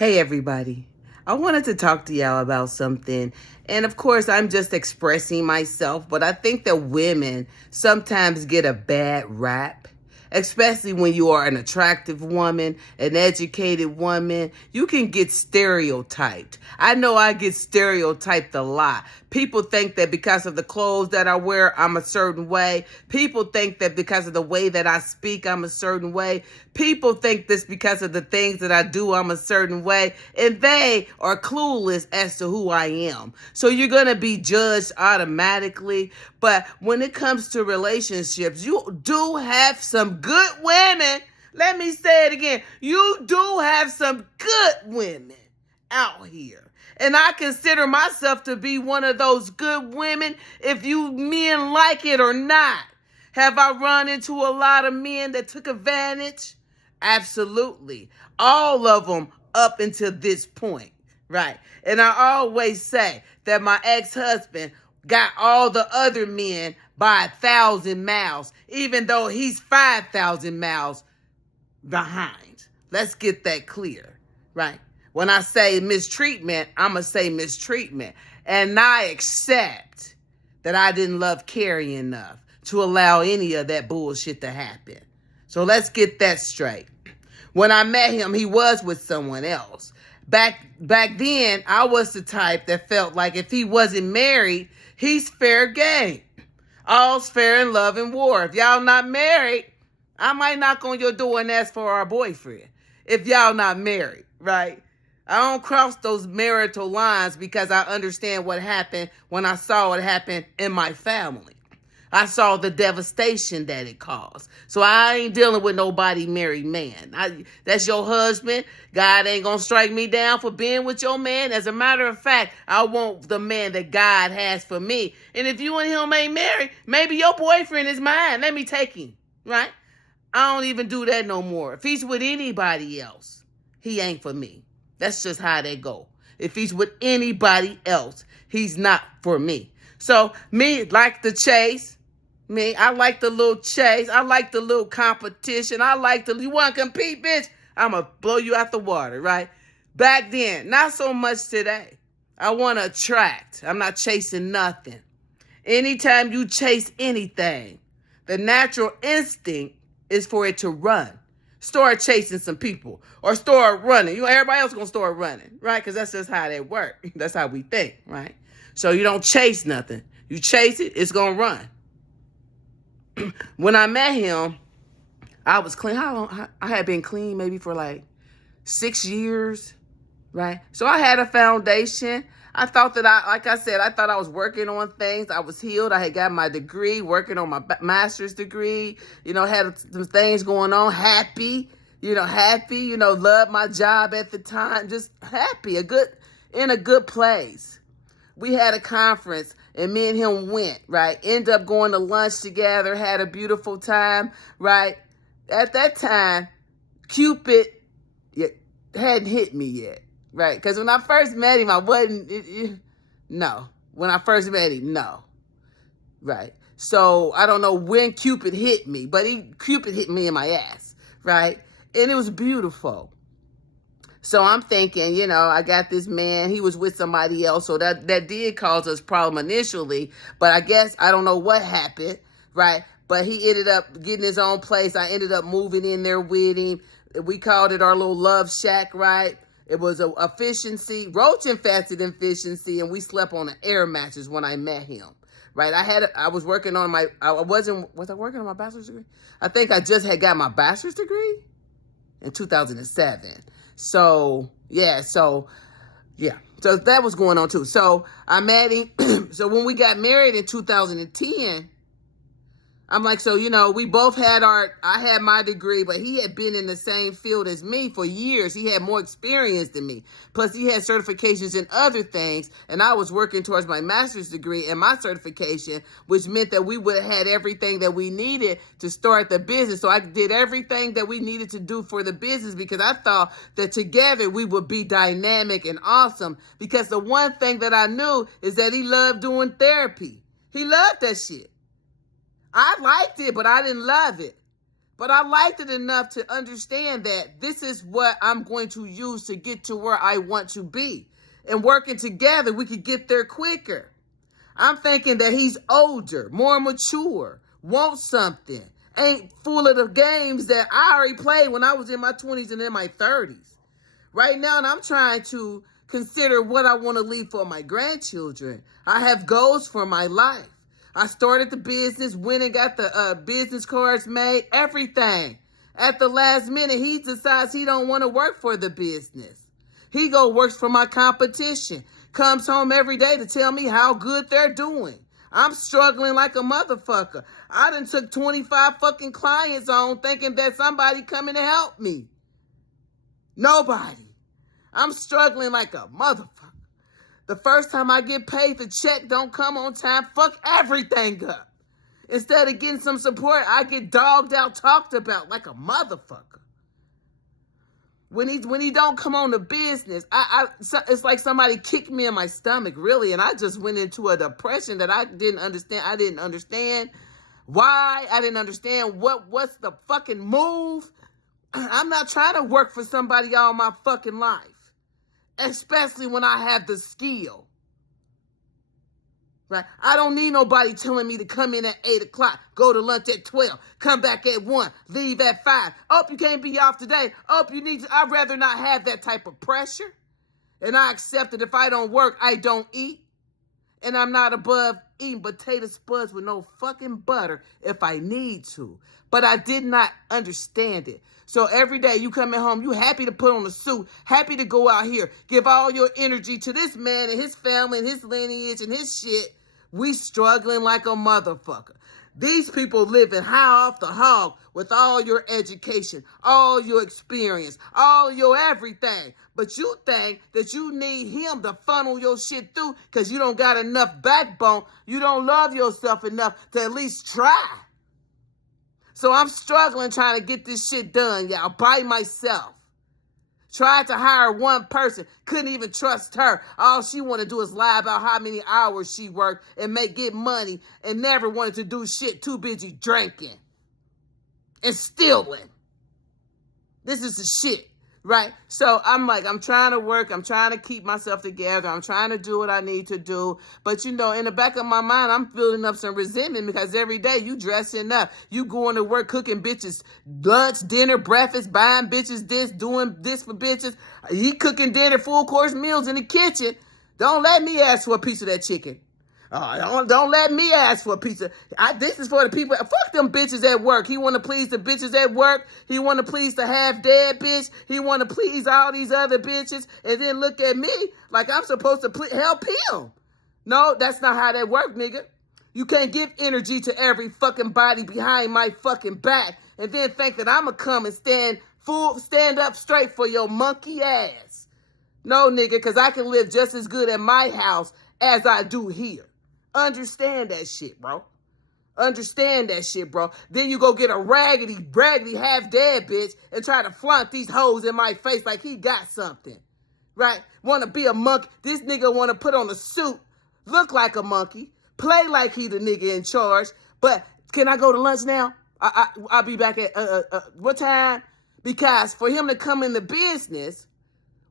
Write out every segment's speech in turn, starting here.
Hey, everybody. I wanted to talk to y'all about something. And of course, I'm just expressing myself, but I think that women sometimes get a bad rap, especially when you are an attractive woman, an educated woman. You can get stereotyped. I know I get stereotyped a lot. People think that because of the clothes that I wear, I'm a certain way. People think that because of the way that I speak, I'm a certain way. People think this because of the things that I do, I'm a certain way. And they are clueless as to who I am. So you're going to be judged automatically. But when it comes to relationships, you do have some good women. Let me say it again. You do have some good women out here. And I consider myself to be one of those good women, if you men like it or not. Have I run into a lot of men that took advantage? Absolutely. All of them up until this point, right? And I always say that my ex-husband got all the other men by 1,000 miles, even though he's 5,000 miles behind. Let's get that clear, right? When I say mistreatment, I'm going to say mistreatment. And I accept that I didn't love Carrie enough to allow any of that bullshit to happen. So let's get that straight. When I met him, he was with someone else. Back then, I was the type that felt like if he wasn't married, he's fair game. All's fair in love and war. If y'all not married, I might knock on your door and ask for our boyfriend. If y'all not married, right? I don't cross those marital lines because I understand what happened when I saw it happen in my family. I saw the devastation that it caused. So I ain't dealing with nobody married man. That's your husband. God ain't gonna strike me down for being with your man. As a matter of fact, I want the man that God has for me. And if you and him ain't married, maybe your boyfriend is mine. Let me take him, right? I don't even do that no more. If he's with anybody else, he ain't for me. That's just how they go. If he's with anybody else, he's not for me. So me, like the chase. Me, I like the little chase. I like the little competition. You want to compete, bitch? I'm going to blow you out the water, right? Back then, not so much today. I want to attract. I'm not chasing nothing. Anytime you chase anything, the natural instinct is for it to run. Start chasing some people or start running. Everybody else going to start running, right? Because that's just how they work. That's how we think, right? So you don't chase nothing. You chase it, it's going to run. When I met him, I was clean. How long? I had been clean maybe for like 6 years, right? So I had a foundation. I thought that like I said, I thought I was working on things. I was healed. I had got my degree, working on my master's degree, had some things going on. Happy, loved my job at the time. Just happy, in a good place. We had a conference and me and him went, right? Ended up going to lunch together, had a beautiful time, right? At that time, Cupid hadn't hit me yet, right? Because when I first met him, I wasn't, no. When I first met him, no, right? So I don't know when Cupid hit me, but Cupid hit me in my ass, right? And it was beautiful. So I'm thinking, I got this man, he was with somebody else, so that did cause us problem initially, but I guess, I don't know what happened, right? But he ended up getting his own place. I ended up moving in there with him. We called it our little love shack, right? It was a efficiency, roach-infested efficiency, and we slept on an air mattress when I met him, right? I was working on was I working on my bachelor's degree? I think I just had got my bachelor's degree in 2007. So that was going on too. So I met him. So when we got married in 2010, I'm like, so, we both I had my degree, but he had been in the same field as me for years. He had more experience than me. Plus, he had certifications in other things, and I was working towards my master's degree and my certification, which meant that we would have had everything that we needed to start the business. So I did everything that we needed to do for the business because I thought that together we would be dynamic and awesome, because the one thing that I knew is that he loved doing therapy. He loved that shit. I liked it, but I didn't love it. But I liked it enough to understand that this is what I'm going to use to get to where I want to be. And working together, we could get there quicker. I'm thinking that he's older, more mature, wants something, ain't full of the games that I already played when I was in my 20s and in my 30s. Right now, and I'm trying to consider what I want to leave for my grandchildren. I have goals for my life. I started the business, went and got the business cards made, everything. At the last minute, he decides he don't want to work for the business. He works for my competition. Comes home every day to tell me how good they're doing. I'm struggling like a motherfucker. I done took 25 fucking clients on thinking that somebody coming to help me. Nobody. I'm struggling like a motherfucker. The first time I get paid, the check don't come on time. Fuck everything up. Instead of getting some support, I get dogged out, talked about like a motherfucker. When he don't come on the business, it's like somebody kicked me in my stomach, really, and I just went into a depression that I didn't understand. I didn't understand why. I didn't understand what's the fucking move. I'm not trying to work for somebody all my fucking life, especially when I have the skill. Right? I don't need nobody telling me to come in at 8 o'clock, go to lunch at 12, come back at 1, leave at 5. Oh, you can't be off today. Oh, you need to. I'd rather not have that type of pressure. And I accept that if I don't work, I don't eat. And I'm not above eating potato spuds with no fucking butter if I need to. But I did not understand it. So every day you coming home, you happy to put on a suit, happy to go out here, give all your energy to this man and his family and his lineage and his shit. We struggling like a motherfucker. These people living high off the hog with all your education, all your experience, all your everything. But you think that you need him to funnel your shit through because you don't got enough backbone. You don't love yourself enough to at least try. So I'm struggling trying to get this shit done, y'all, by myself. Tried to hire one person, couldn't even trust her. All she wanted to do is lie about how many hours she worked and get money and never wanted to do shit, too busy drinking and stealing. This is the shit, right? So I'm trying to work. I'm trying to keep myself together. I'm trying to do what I need to do. But, in the back of my mind, I'm building up some resentment because every day you dressing up. You going to work, cooking bitches lunch, dinner, breakfast, buying bitches this, doing this for bitches. He cooking dinner, full course meals in the kitchen. Don't let me ask for a piece of that chicken. Don't let me ask for a pizza. This is for the people. Fuck them bitches at work. He want to please the bitches at work. He want to please the half-dead bitch. He want to please all these other bitches. And then look at me like I'm supposed to help him. No, that's not how that work, nigga. You can't give energy to every fucking body behind my fucking back and then think that I'm going to come and stand up straight for your monkey ass. No, nigga, because I can live just as good at my house as I do here. Understand that shit, bro. Understand that shit, bro. Then you go get a raggedy, half-dead bitch and try to flaunt these hoes in my face like he got something. Right? Want to be a monkey. This nigga want to put on a suit, look like a monkey, play like he the nigga in charge. But can I go to lunch now? I'll be back at what time? Because for him to come in the business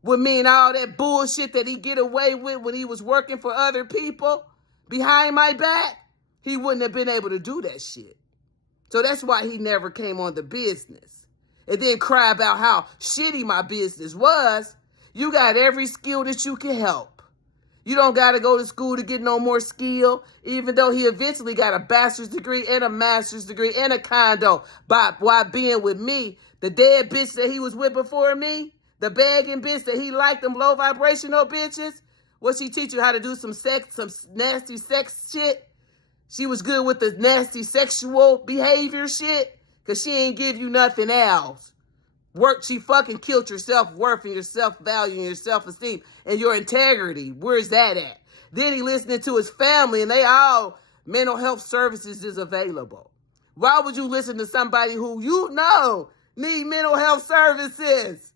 would mean all that bullshit that he get away with when he was working for other people behind my back, he wouldn't have been able to do that shit. So that's why he never came on the business. And then cry about how shitty my business was. You got every skill that you can help. You don't got to go to school to get no more skill, even though he eventually got a bachelor's degree and a master's degree and a condo by being with me. The dead bitch that he was with before me, the begging bitch that he liked, them low vibrational bitches. What she teach you how to do some nasty sex shit? She was good with the nasty sexual behavior shit because she ain't give you nothing else. She fucking killed your self-worth and your self-value and your self-esteem and your integrity. Where's that at? Then he listening to his family and they all mental health services is available. Why would you listen to somebody who you know need mental health services?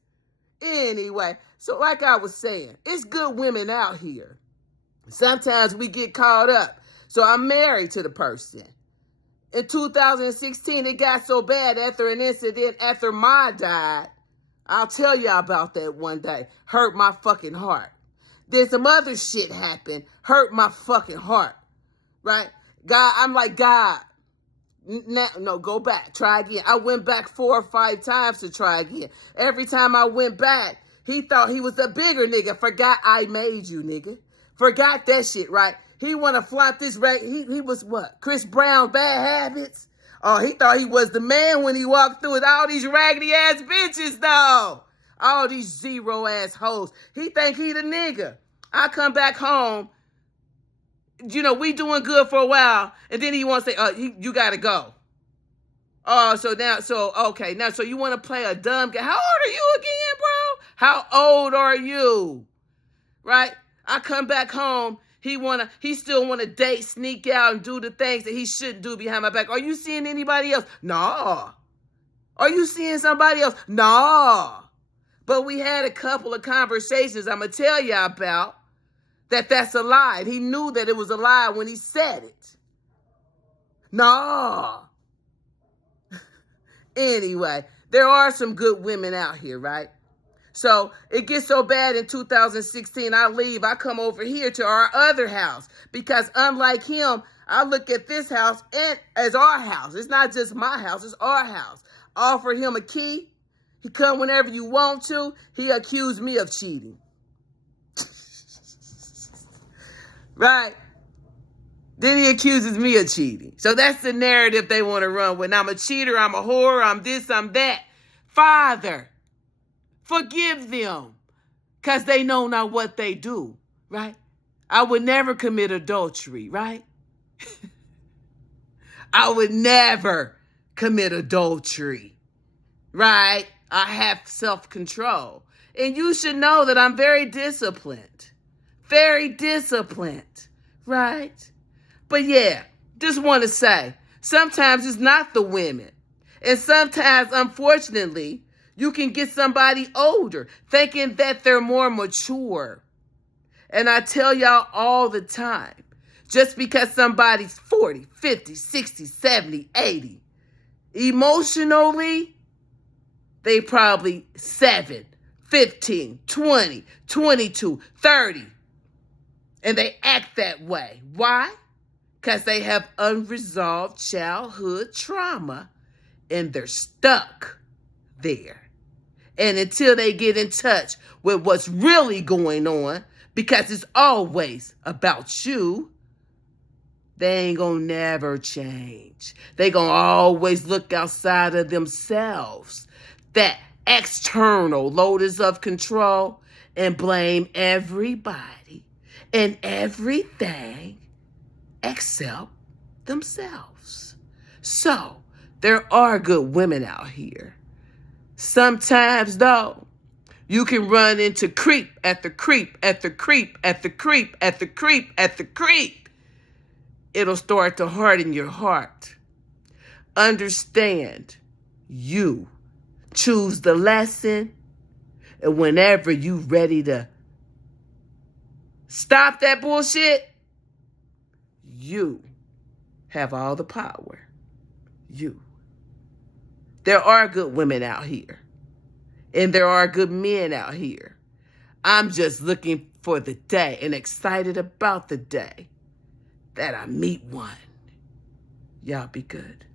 Anyway, so like I was saying, it's good women out here. Sometimes we get caught up. So I'm married to the person. In 2016, it got so bad after an incident after Ma died. I'll tell y'all about that one day. Hurt my fucking heart. Then some other shit happened. Hurt my fucking heart. Right? God, I'm like, God, no, go back. Try again. I went back 4 or 5 times to try again. Every time I went back, he thought he was a bigger nigga. Forgot I made you, nigga. Forgot that shit, right? He want to flaunt this rag. He was what? Chris Brown, Bad Habits? Oh, he thought he was the man when he walked through with all these raggedy ass bitches, though. All these zero ass hoes. He think he the nigga. I come back home. You know, we doing good for a while. And then he wants to say, you got to go. Oh, so you want to play a dumb game. How old are you again, bro? How old are you? Right? I come back home. He still wanna date, sneak out, and do the things that he shouldn't do behind my back. Are you seeing anybody else? No. Are you seeing somebody else? No. But we had a couple of conversations I'm gonna tell y'all about that's a lie. And he knew that it was a lie when he said it. No. Anyway, there are some good women out here, right? So it gets so bad in 2016, I leave. I come over here to our other house because unlike him, I look at this house as our house. It's not just my house, it's our house. Offer him a key. He come whenever you want to. He accused me of cheating. Right? Then he accuses me of cheating. So that's the narrative they want to run with. I'm a cheater, I'm a whore, I'm this, I'm that. Father, forgive them, because they know not what they do, right? I would never commit adultery, right? I would never commit adultery, right? I have self-control. And you should know that I'm very disciplined, right? But yeah, just want to say, sometimes it's not the women. And sometimes, unfortunately, you can get somebody older thinking that they're more mature. And I tell y'all all the time, just because somebody's 40, 50, 60, 70, 80, emotionally, they probably 7, 15, 20, 22, 30. And they act that way. Why? Because they have unresolved childhood trauma and they're stuck there. And until they get in touch with what's really going on, because it's always about you, they ain't gonna never change. They gonna always look outside of themselves. That external locus of control and blame everybody and everything except themselves. So, there are good women out here. Sometimes, though, you can run into creep after creep after creep after creep after creep after creep. It'll start to harden your heart. Understand, you choose the lesson, and whenever you ready to stop that bullshit, you have all the power. You. There are good women out here. And there are good men out here. I'm just looking for the day and excited about the day that I meet one. Y'all be good.